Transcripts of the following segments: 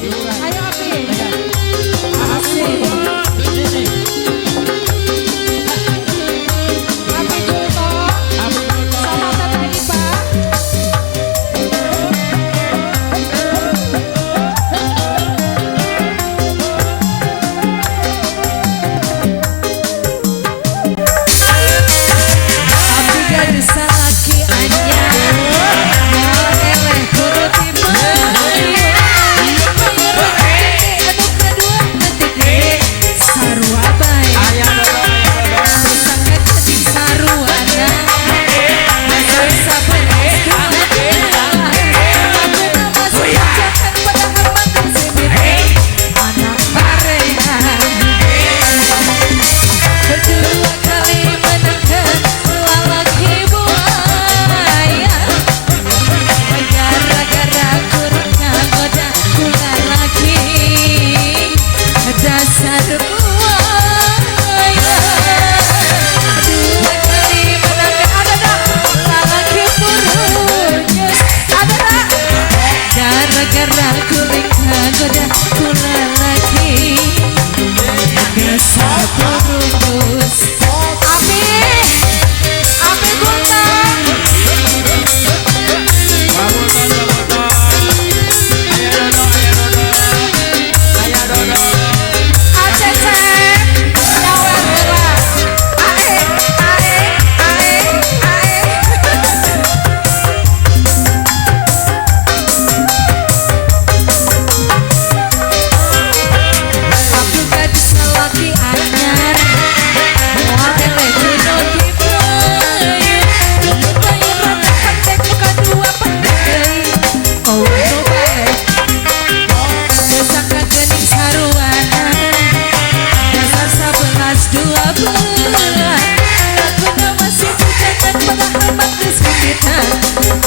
Ayo Api. Asik. Api Kulto. Sama Teteh Ipa. Api gadis laki anyar. Eleh kudu tiba.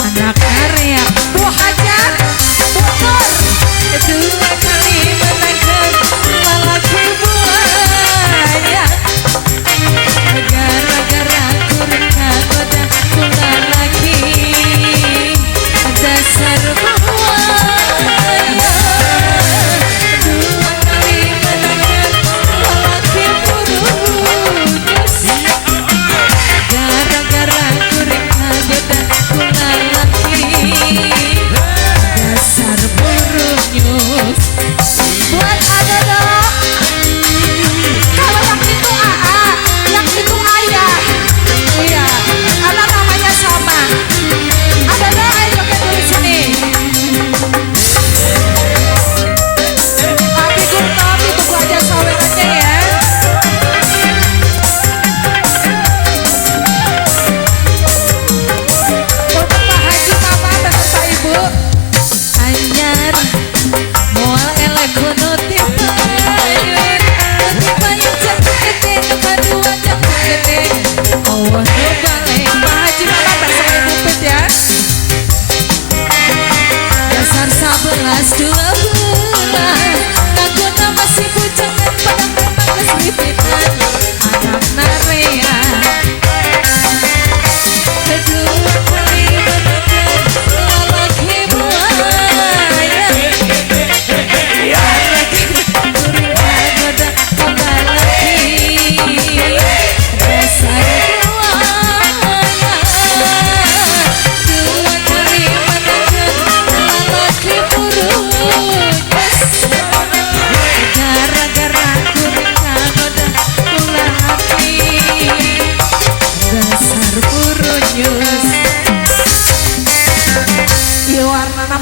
Anak karya buah hajar bukur dua kali menangkan lelaki buaya gara-gara kurang kagoda kula lagi dasar buaya dua kali menangkan lelaki burus gara-gara kurang kagoda kula dasar burung nyus. Buat ada dong. Kalau yang itu AA, yang itu ayah. Iya, anak namanya sama. Ada dong, ayo joget dulu sini. Api Kulto, tunggu aja sawetannya ya. Untuk Pak Haji Mama beserta Ibu. Anyar moal elek kuno tiba yang jatuh gede nuka dua jatuh gede awas nu balik Pak Haji Mama bersama Ibu Pit ya dasar 11-12 naguna masih bujangan pada memang keselipitan anak narea kedua kali menangkan lelaki buaya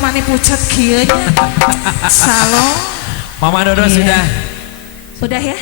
mani pucat kieu nya. Salong. Mama Dodo sudah. Sudah ya?